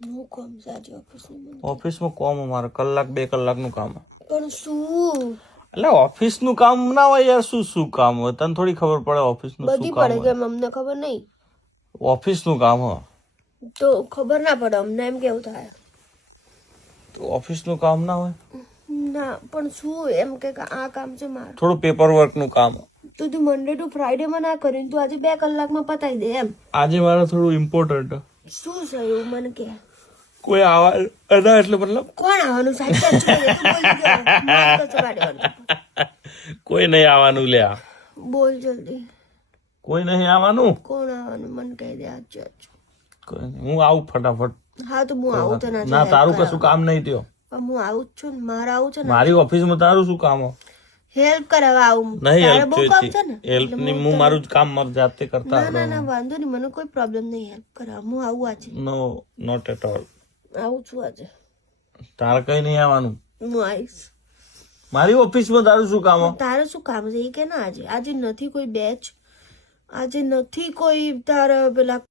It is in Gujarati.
હું કામ છે આજે ઓફિસનું? ઓફિસમાં કોમ અમારે કલાક 2 કલાકનું કામ. પણ શું? એટલે ઓફિસનું કામ ના હોય યાર, શું કામ હોય તને થોડી ખબર પડે ઓફિસનું બધી શું કામ પડે હોય? કે અમને ખબર નહીં. ઓફિસનું કામ હો તો ખબર ના પડે અમને, એમ કેવું થાય. તો ઓફિસનું કામ ના હોય. ના પણ શું એમ કે આ કામ છે મારું. થોડું પેપર વર્કનું કામ. તો તું મંડે ટુ ફ્રાઈડે માં ના કરીને તું આજે 2 કલાકમાં પતાવી દે એમ. આજે મારે થોડું ઇમ્પોર્ટન્ટ. શું થયું મને કે? કોઈ આવા હતા એટલે મતલબ કોણ આવવાનું? સાચું કોઈ નહીં આવવાનું લે. બોલ જલ્દી. કોઈ નહીં આવવાનું. કોણ આવવાનું મને કહી દે. કોઈ નહીં. હું આવું ફટાફટ. હા તો હું આવું તો ના તારું કશું કામ નહીં થયો. પણ હું આવું જ છું ને, મારે આવું છે ને. મારી ઓફિસમાં તારું શું કામ હો? હેલ્પ કરાવવા આવું. નહીં તારે હેલ્પ બહુ કામ છે ને. હેલ્પ ની હું મારું જ કામ મારી જાતે કરતા. ના ના વાંધો નહીં, મને કોઈ પ્રોબ્લેમ નહીં. હેલ્પ કરાવ હું આવું આજે. No not at all. આવું છું આજે. તારે કઈ નહીં આવવાનું. હું આવીશ. મારી ઓફિસમાં તારું શું કામ હો? તારે શું કામ છે એ કે ના આજે. આજે નથી કોઈ બેચ, આજે નથી કોઈ તારા પેલા